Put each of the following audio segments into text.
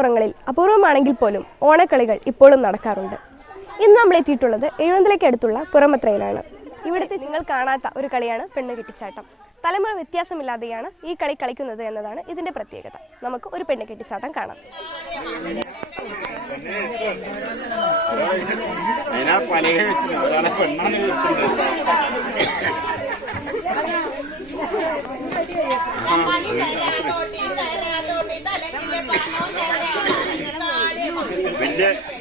നാട്ടിൻപുറങ്ങളിൽ അപൂർവമാണെങ്കിൽ പോലും ഓണക്കളികൾ ഇപ്പോഴും നടക്കാറുണ്ട്. ഇന്ന് നമ്മൾ എത്തിയിട്ടുള്ളത് എഴുപതിലേക്ക് അടുത്തുള്ള പുറമത്രയിലാണ്. ഇവിടുത്തെ നിങ്ങൾ കാണാത്ത ഒരു കളിയാണ് പെണ്ണ് കെട്ടിച്ചാട്ടം. തലമുറ വ്യത്യാസമില്ലാതെയാണ് ഈ കളി കളിക്കുന്നത് എന്നതാണ് ഇതിന്റെ പ്രത്യേകത. നമുക്ക് ഒരു പെണ്ണ് കെട്ടിച്ചാട്ടം കാണാം. പെണ്ണാണ് വെക്കുന്നത് വലിയ കയറൊക്കെ നാലാരിയും തരാം തോട്ടിയും തരാം തോട്ടി തലക്കിൽ പണവും തരാം മാമിനി കാളി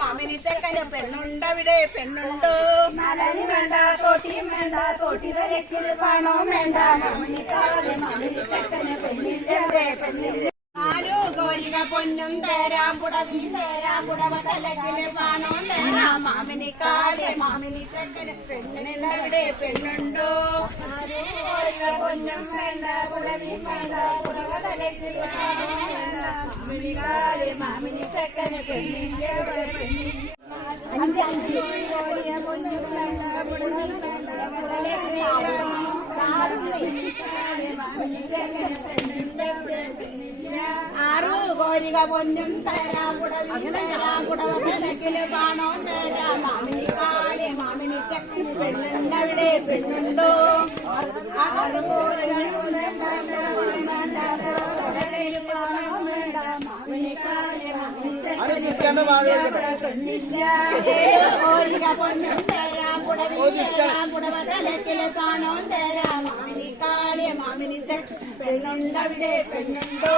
മാമിനി ചെക്കന് പെണ്ണുണ്ടവിടെ പെണ്ണുണ്ടോ? മലരി വേണ്ട തോട്ടിയും വേണ്ട തോട്ടി തലക്കിൽ പണവും വേണ്ട. മാമിനി കാളി മാമിനി ചെക്കന് പെണ്ണില്ലവിടെ പെണ്ണില്ല ആലു കോലിക പൊന്നും തരാം പുടവി തരാം പുടവ തലക്കിൽ പണവും തരാം മാമിനി കാളി മാമിനി ചെക്കന് പെണ്ണിനുണ്ടവിടെ പെണ്ണുണ്ടോ പൊന്നും വേണ്ട പുടവി വേണ്ട പുടവ വേണ്ട മാമിനി കാളി മാമിനി ചെക്കന് പെണ്ണില്ലവിടെ പെണ്ണില്ല അഞ്ച് അഞ്ച് കോലിക പൊന്നും വേണ്ട പൊന്നും തരാം പുടവി തരാം പുടവ തലക്കിൽ പാണോ തരാം. മാമിനി കാളി മാമിനിക്ക് പെണ്ണുണ്ടവിടെ പെണ്ണുണ്ടോ? പെണ്ണില്ല. പൊന്നും തരാം പുടവി തരാം പുടവ തലക്കിൽ കാണോ തരാം മാമിനി കാളി മാമിനി ചക്കന് പെണ്ണുണ്ടവിടെ പെണ്ണുണ്ടോ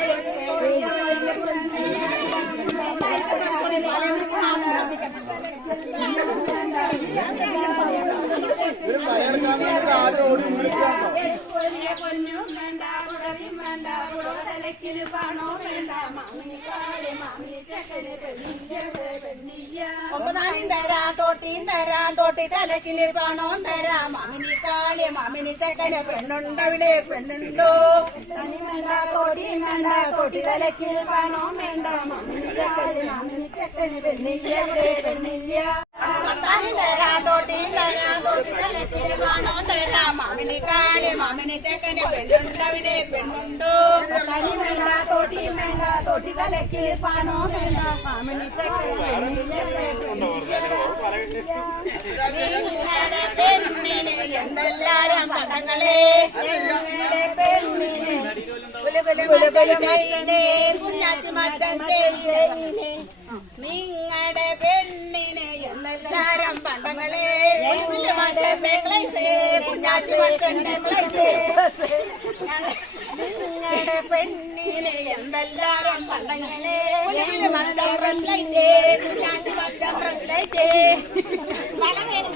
ഏഴ് കോരിക പൊന്നും തരാം പതിനഞ്ച് പൊന്നും വേണ്ട പുടവിയും വേണ്ട പുടവ തലക്കിൽ പാണോ വേണ്ട മാമിനി കാളി മാമിനി ചക്കന് പെണ്ണില്ല പെണ്ണില്ല ഒമ്പതാനും തരാം തോട്ടിയും തരാം തോട്ടി തലക്കിൽ പണവും തരാം. മാമിനി കാളി മാമിനി തെക്കന് പെണ്ണുണ്ടവിടെ പെണ്ണുണ്ടോ? വേണ്ട തോട്ടിയും വേണ്ട തോട്ടി തലക്കിൽ പണവും വേണ്ട മാമിനി ചക്കന് മാമിനി തെക്കന് പെണ്ണില്ല പെണ്ണില്ല. പത്താനും തരാം തോട്ടിയും തരാം തോട്ടി തലക്കിൽ പണവും തരാം. കാളി മാമിനി ചക്കന് പെണ്ണുണ്ടവിടെ പെണ്ണുണ്ടോ? തോട്ടിയും വേണ്ട തോട്ടി തലക്കിൽ പാണോ വേണ്ട. മാമിനി ചക്കന് നിങ്ങളുടെ പെണ്ണിന് എന്തെല്ലാരും പടങ്ങളെ കുഞ്ഞാച്ചി നിങ്ങളുടെ പെണ്ണിന് എന്തെല്ലാരും പണ്ടങ്ങളെ? കുഞ്ഞാച്ചി മച്ചൻ നെക്ലൈസേ നിങ്ങളുടെ പെണ്ണിനെ എന്തെല്ലാരും കുലുകുലു മച്ചൻ ബ്രസ്ലൈറ്റേ കുഞ്ഞാച്ചി മച്ചൻ ബ്രസ്ലൈറ്റേ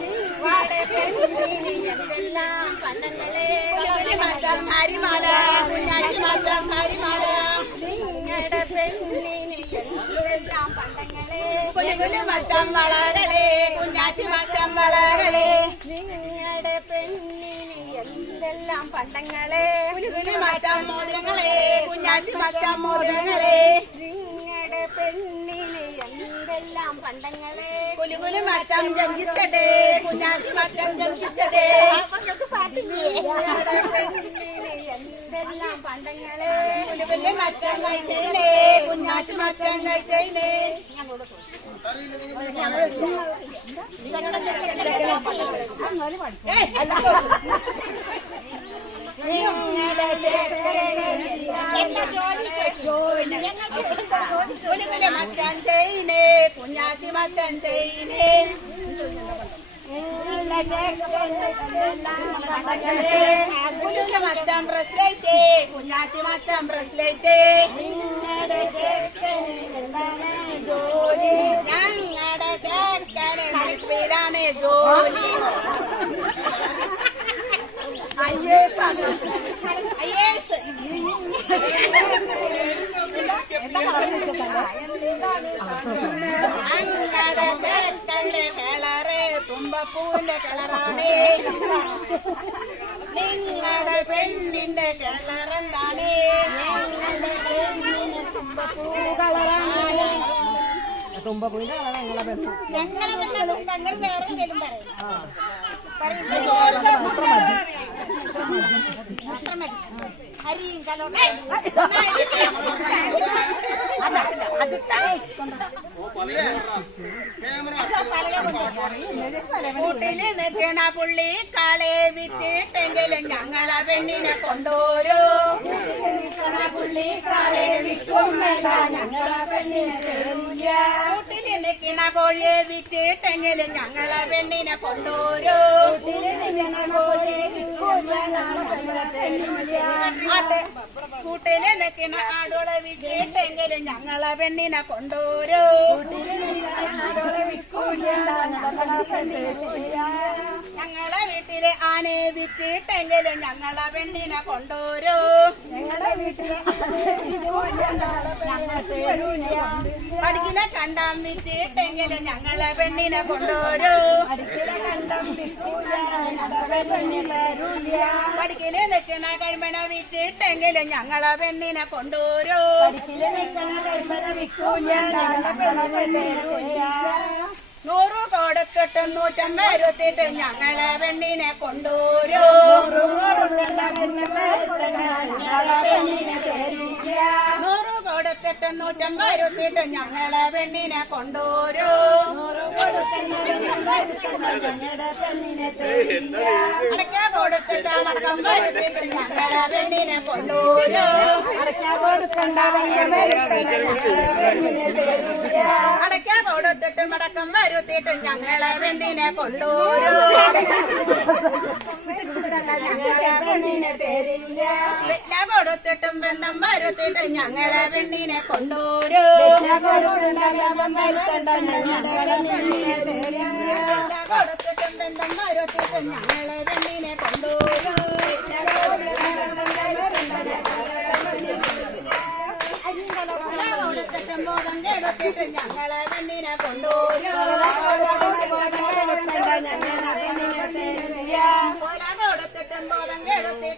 നിങ്ങളുടെ പെണ്ണിനെ എന്തെല്ലാം പണ്ടങ്ങളെ മച്ചൻ സാരിമാല കുഞ്ഞാച്ചി മച്ചൻ സാരിമാല. നിങ്ങളുടെ പെണ്ണിന് എന്തെല്ലാം പണ്ടങ്ങളെ കുലുകുലു മച്ചം വളകളെ കുഞ്ഞാച്ചി മച്ചം വളകളെ. എന്തെല്ലാം പണ്ടങ്ങളെ. കുലുകുലു മച്ചൻ മോതിരങ്ങളെ കുഞ്ഞാച്ചി മച്ചൻ മോതിരങ്ങളെ. നിങ്ങളുടെ പെണ്ണിന് എന്തെല്ലാം പണ്ടങ്ങളെ. കുലുകുലു മച്ചം ജംഗിസ്കട്ടെ കുഞ്ഞാച്ചി മച്ചം ജംഗിസ്കട്ടെ പാട്ടില്ലേ? നിങ്ങളുടെ പെണ്ണിന് എന്തെല്ലാം പണ്ടങ്ങളെ. കുലുകുലു മച്ചം കഴിച്ചേ കുഞ്ഞാച്ചി മച്ചം കഴിച്ചേ കുലുകുലു മച്ചൻ ചെയ്യണേ കുഞ്ഞാച്ചി മച്ചൻ ചെയ്യണേ കുലുകുലു മച്ചൻ ബ്രസ്ലൈറ്റേ കുഞ്ഞാച്ചി മച്ചൻ ബ്രസ്ലൈറ്റേ ഞങ്ങളുടെ ചേർക്കന് ഗൾഫിലാണ് ജോലി. കളറ് തുമ്പപ്പൂവിന്റെ കളറാണ് നിങ്ങളുടെ പെണ്ണിന്റെ കളറെന്താണ്? തുമ്പപ്പൂവിന്റെ കളറാണ് ഞങ്ങളെ പെണ്ണു ഞങ്ങളെ പെണ്ണു പെങ്ങൾ വേറെ എന്തെങ്കിലും പറയും. हरी इनका लोग കൂട്ടിൽ നിൽക്കണ പുള്ളി കാളെ വിട്ടിട്ടെങ്കിലും ഞങ്ങളെ പെണ്ണിനെ കൊണ്ടോരോ പുള്ളി കാളെ കൂട്ടിൽ നിൽക്കണ കോഴിയെ വിറ്റിട്ടെങ്കിലും ഞങ്ങളെ പെണ്ണിനെ കൊണ്ടോരോ അതെ നിൽക്കണ ആടുകളെ വിറ്റിട്ടെങ്കിലും പെണ്ണിനെ കൊണ്ടോരോ? ഞങ്ങളെ വീട്ടിലെ ആനയെ വിറ്റിട്ടെങ്കിലും ഞങ്ങളെ പെണ്ണിനെ കൊണ്ടോരോ? പഠിക്കിലെ കണ്ടാം വിറ്റിട്ടെങ്കിലും ഞങ്ങളെ പെണ്ണിനെ കൊണ്ടോരോ? പഠിക്കിൽ നിൽക്കണ കരിമണ വിറ്റിട്ടെങ്കിലും ഞങ്ങളെ പെണ്ണിനെ കൊണ്ടോരോ? നൂറ് കൊടുത്തിട്ടും നൂറ്റമ്പരുത്തിട്ട് ഞങ്ങളെ വെണ്ണിനെ കൊണ്ടോരോ നൂറു കൊടുത്തിട്ടും നൂറ്റമ്പരുത്തിട്ട് ഞങ്ങളെ പെണ്ണിനെ കൊണ്ടോരോ അടക്ക കൊടുത്തിട്ട് അടക്കം വരുത്തിട്ട് ഞങ്ങളെ പെണ്ണിനെ കൊണ്ടോരോ അടക്ക കൊടുത്തിട്ട് മടക്കം വരുത്തിട്ട് ഞങ്ങളെ പെണ്ണിനെ കൊണ്ടോരോ വെല്ല കൊടുത്തിട്ടും ബന്ധം വരുത്തിട്ട് ഞങ്ങളെ പെണ്ണിനെ കൊണ്ടോരൂ വെല്ല കൊടുത്തിട്ടും ബന്ധം വരുത്തിട്ട് ഞങ്ങളെ പെണ്ണിനെ കൊണ്ടോരൂ വെല്ല കൊടുത്തിട്ടും ബോധം ഞങ്ങളെ പെണ്ണിനെ കൊണ്ടോരോ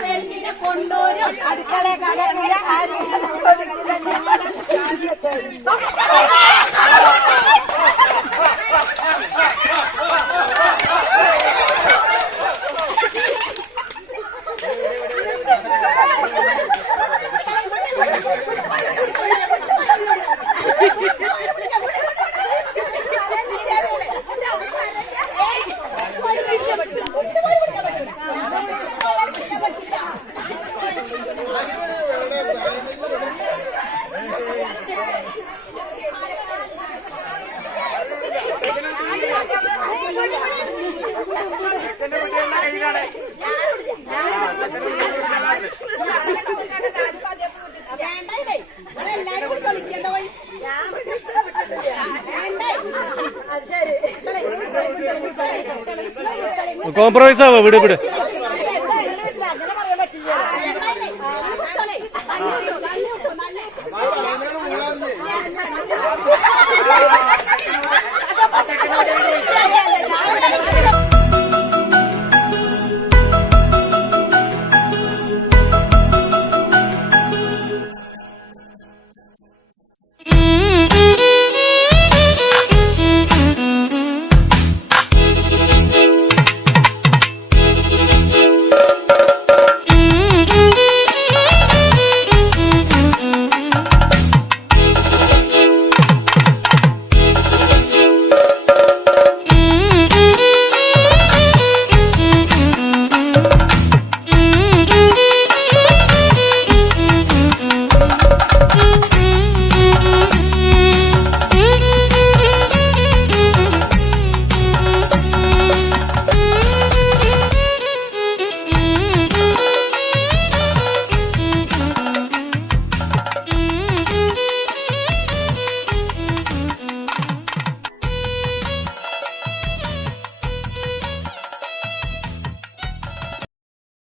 പെണ്ണിനെ കൊണ്ടോരോ അടുക്കള കടക്കില്ല എല്ലാരും കോംപ്രമൈസ് ആവാ. വിട് വിട്.